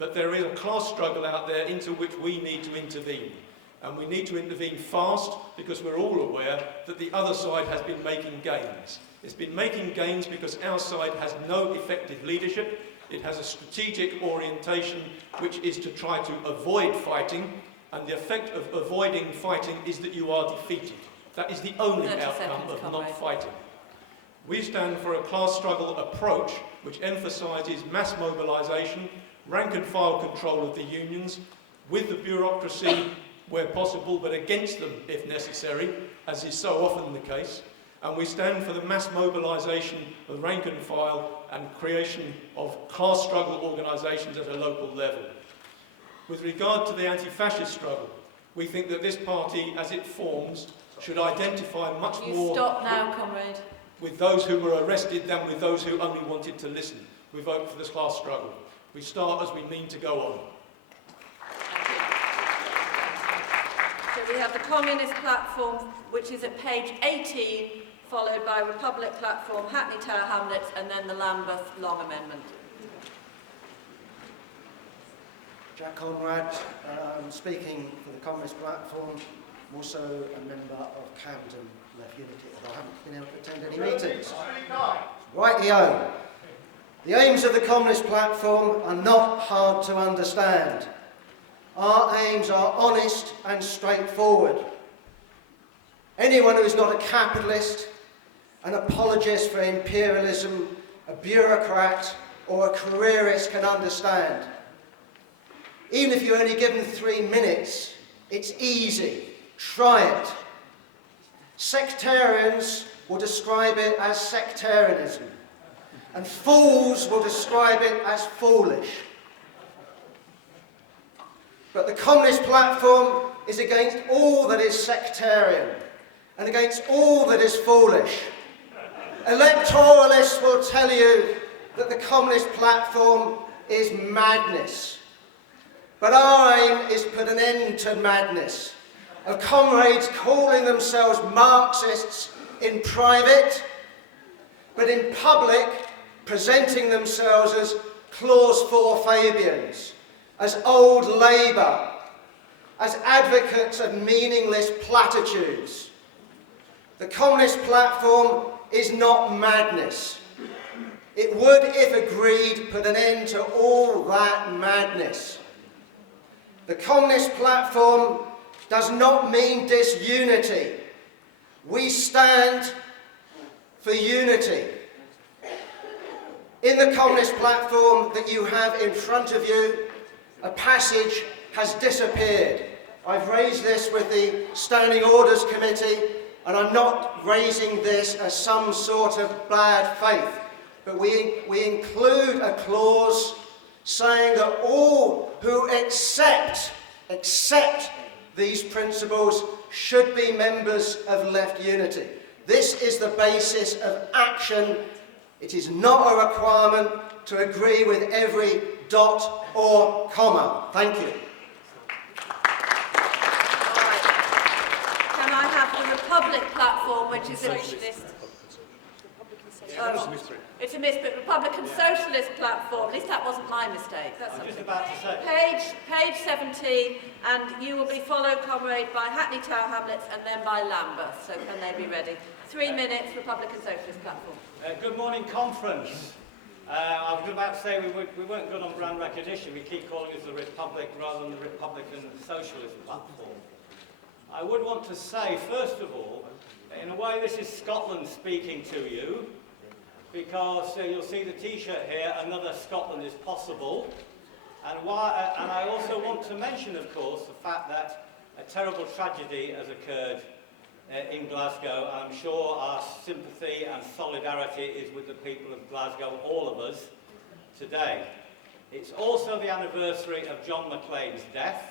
but there is a class struggle out there into which we need to intervene. And we need to intervene fast because we're all aware that the other side has been making gains. It's been making gains because our side has no effective leadership. It has a strategic orientation which is to try to avoid fighting, and the effect of avoiding fighting is that you are defeated. That is the only outcome of not fighting. We stand for a class struggle approach which emphasises mass mobilisation, rank and file control of the unions, with the bureaucracy where possible, but against them if necessary, as is so often the case. And we stand for the mass mobilisation of rank and file and creation of class struggle organisations at a local level. With regard to the anti-fascist struggle, we think that this party, as it forms, should identify much more stop now, Conrad. With those who were arrested than with those who only wanted to listen. We vote for this class struggle. We start as we mean to go on. So we have the Communist platform, which is at page 18, followed by Republic platform, Hackney Tower Hamlets, and then the Lambeth Long Amendment. Jack Conrad, speaking for the Communist platform. I'm also a member of Camden Left Unity, although I haven't been able to attend any meetings. Rightio. The aims of the Communist platform are not hard to understand. Our aims are honest and straightforward. Anyone who is not a capitalist, an apologist for imperialism, a bureaucrat or a careerist can understand. Even if you're only given 3 minutes, it's easy. Try it. Sectarians will describe it as sectarianism, and fools will describe it as foolish. But the Communist platform is against all that is sectarian and against all that is foolish. Electoralists will tell you that the Communist platform is madness. But our aim is to put an end to madness, of comrades calling themselves Marxists in private, but in public presenting themselves as Clause 4 Fabians, as old Labour, as advocates of meaningless platitudes. The Communist platform is not madness. It would, if agreed, put an end to all that madness. The Communist platform does not mean disunity. We stand for unity. In the Communist platform that you have in front of you, a passage has disappeared. I've raised this with the Standing Orders Committee, and I'm not raising this as some sort of bad faith, but we include a clause saying that all who accept these principles should be members of Left Unity. This is the basis of action. It is not a requirement to agree with every dot or comma. Thank you. Can I have the Republic platform, which is a Socialist? It's a misprint. Republican Socialist platform. At least that wasn't my mistake. That's I'm just about to say. Page 17, and you will be followed, comrade, by Hackney Tower Hamlets and then by Lambeth. So can they be ready? 3 minutes, Republican Socialist platform. Good morning, conference. I was about to say we weren't good on brand recognition. We keep calling it the Republic rather than the Republican Socialist platform. I would want to say, first of all, in a way this is Scotland speaking to you, because you'll see the T-shirt here, another Scotland is possible. And I also want to mention, of course, the fact that a terrible tragedy has occurred in Glasgow. I'm sure our sympathy and solidarity is with the people of Glasgow, all of us, today. It's also the anniversary of John McClane's death.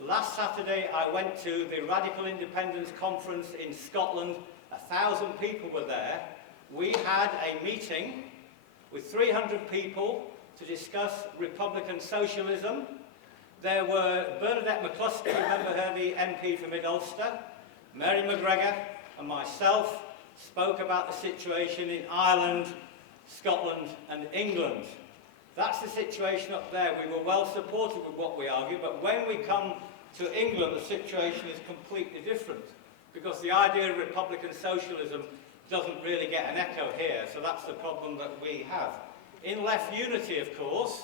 Last Saturday I went to the Radical Independence Conference in Scotland. 1,000 people were there. We had a meeting with 300 people to discuss Republican socialism. There were Bernadette McCluskey, remember her, the MP for Mid-Ulster, Mary McGregor and myself spoke about the situation in Ireland, Scotland and England. That's the situation up there. We were well supported with what we argued, but when we come to England, the situation is completely different, because the idea of Republican socialism doesn't really get an echo here, so that's the problem that we have. In left unity, of course,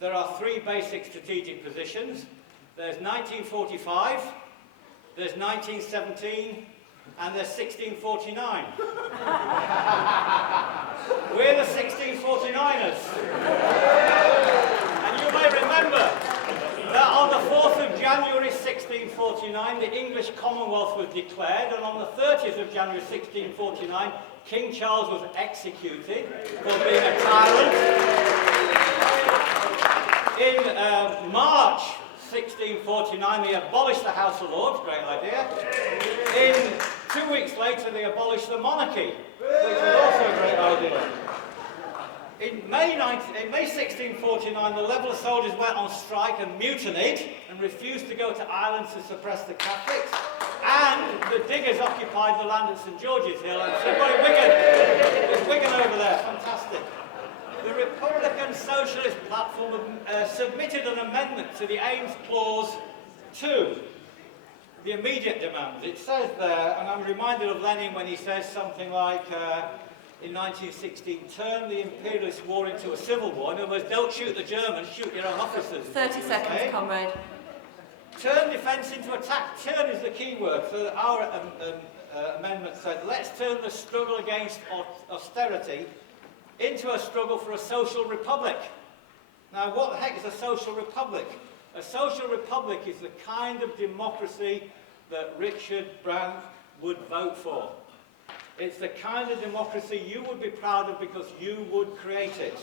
there are three basic strategic positions. There's 1945, there's 1917, and there's 1649. We're the 1649ers. And you may remember that on the 4th of January 1649, the English Commonwealth was declared, and on the 30th of January 1649, King Charles was executed for being a tyrant. In March 1649, they abolished the House of Lords, great idea. In 2 weeks later, they abolished the monarchy, which was also a great idea. In May 1649, the Level soldiers went on strike and mutinied and refused to go to Ireland to suppress the Catholics. And the diggers occupied the land at St George's Hill and said, "Well, Wigan, Wigan over there, fantastic." The Republican Socialist platform submitted an amendment to the Aims Clause 2, the immediate demands. It says there, and I'm reminded of Lenin when he says something like, in 1916, turn the imperialist war into a civil war. In other words, don't shoot the Germans, shoot your own officers. 30 seconds, okay? Conrad. Turn defence into attack. Turn is the key word. So our amendment said, let's turn the struggle against austerity into a struggle for a social republic. Now, what the heck is a social republic? A social republic is the kind of democracy that Richard Brandt would vote for. It's the kind of democracy you would be proud of because you would create it.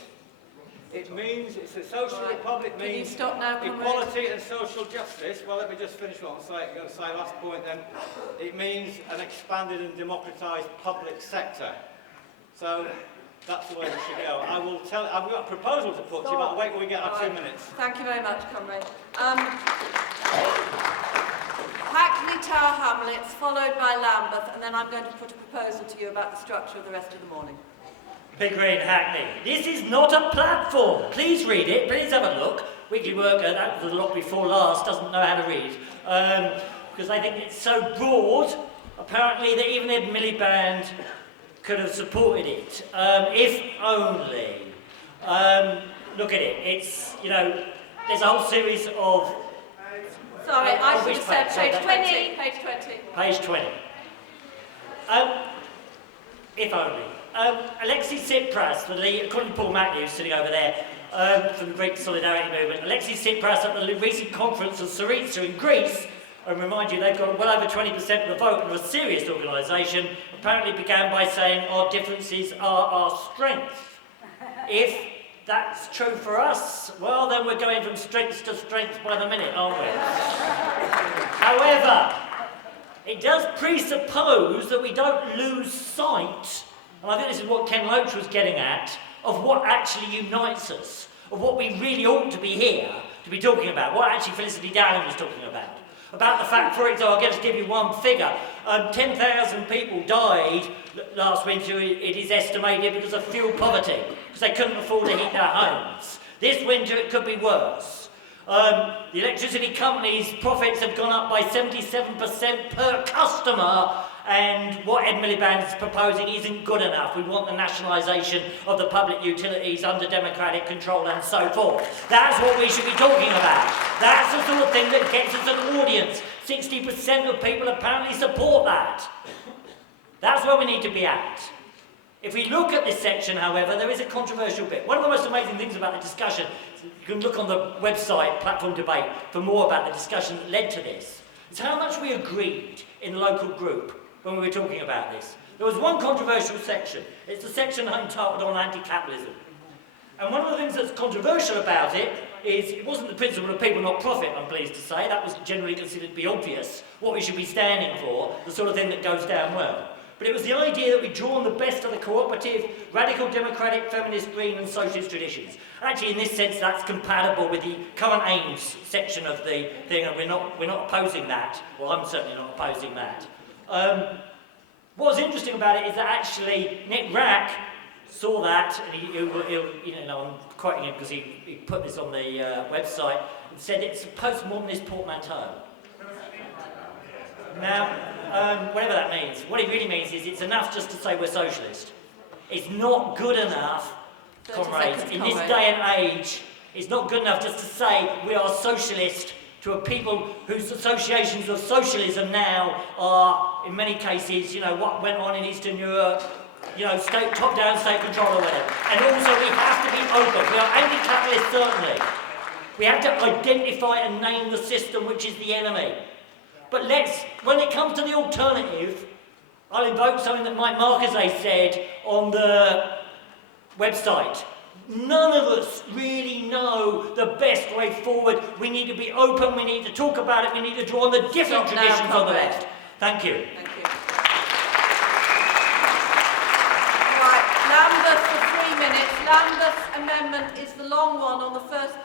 It means, it's a social republic means Can you stop now, Conrad? equality and social justice. Well, let me just finish what I'm going to say last point then. It means an expanded and democratised public sector. So that's the way we should go. I will tell. I've got a proposal to put to you, but I'll wait till we get our 2 minutes. Thank you very much, Conrad. Hackney Tower Hamlets, followed by Lambeth, and then I'm going to put a proposal to you about the structure of the rest of the morning. Pickering, Hackney. This is not a platform. Please read it. Please have a look. Weekly Worker, that was a lot before last, doesn't know how to read. Because I think it's so broad, apparently, that even Ed Miliband could have supported it. If only. Look at it. It's, you know, there's a whole series of... Sorry, I should which have said page? page 20. Page 20. Page 20. If only. Alexis Tsipras, according to Paul Matthews, sitting over there, from the Greek Solidarity Movement, Alexis Tsipras at the recent conference of Syriza in Greece, and remind you, they've got well over 20% of the vote and are a serious organisation, apparently began by saying our differences are our strength. If that's true for us, well, then we're going from strength to strength by the minute, aren't we? However, it does presuppose that we don't lose sight, and I think this is what Ken Loach was getting at, of what actually unites us, of what we really ought to be here to be talking about, what actually Felicity Dowling was talking about. About the fact, for example, I'll just give you one figure, 10,000 people died last winter, it is estimated, because of fuel poverty, because they couldn't afford to heat their homes. This winter it could be worse. The electricity companies' profits have gone up by 77% per customer, and what Ed Miliband is proposing isn't good enough. We want the nationalisation of the public utilities under democratic control and so forth. That's what we should be talking about. That's the sort of thing that gets us an audience. 60% of people apparently support that. That's where we need to be at. If we look at this section, however, there is a controversial bit. One of the most amazing things about the discussion, you can look on the website, Platform Debate, for more about the discussion that led to this, is how much we agreed in the local group when we were talking about this. There was one controversial section. It's the section entitled on anti-capitalism. And one of the things that's controversial about it is it wasn't the principle of people not profit, I'm pleased to say. That was generally considered to be obvious, what we should be standing for, the sort of thing that goes down well. But it was the idea that we draw on the best of the cooperative, radical democratic, feminist, green and socialist traditions. Actually, in this sense, that's compatible with the current aims section of the thing, and we're not opposing that. Well, I'm certainly not opposing that. What was interesting about it is that actually Nick Rack saw that, and I'm quoting him because he put this on the website, and said it's a postmodernist portmanteau. Now, whatever that means, what it really means is it's enough just to say we're socialist. It's not good enough, comrades, in this day and age, it's not good enough just to say we are socialist to a people whose associations of socialism now are, in many cases, what went on in Eastern Europe, top-down state control or whatever. And also we have to be open. We are anti-capitalist, certainly. We have to identify and name the system which is the enemy. But when it comes to the alternative, I'll invoke something that Mike Marquezet said on the website. None of us really know the best way forward. We need to be open, we need to talk about it, we need to draw on the different traditions on the left. Thank you. Thank you. Right, Lambeth for 3 minutes. Lambeth's amendment is the long one on the first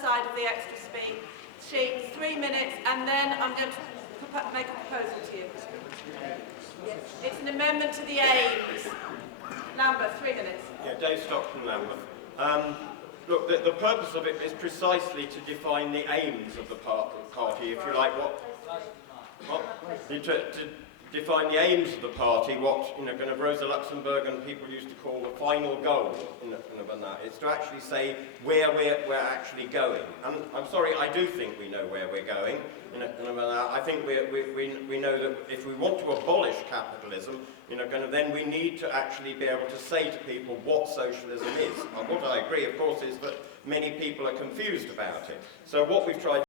side of the extra sheet. 3 minutes, and then I'm going to make a proposal to you. It's an amendment to the aims. Lambeth, 3 minutes. Yeah, Dave Stockton, Lambeth. Look, the purpose of it is precisely to define the aims of the party, if you like, to define the aims of the party, what kind of Rosa Luxemburg and people used to call the final goal in that. It's to actually say where we're actually going. And I'm sorry, I do think we know where we're going. I think we know that if we want to abolish capitalism, then we need to actually be able to say to people what socialism is. And what I agree, of course, is that many people are confused about it. So what we've tried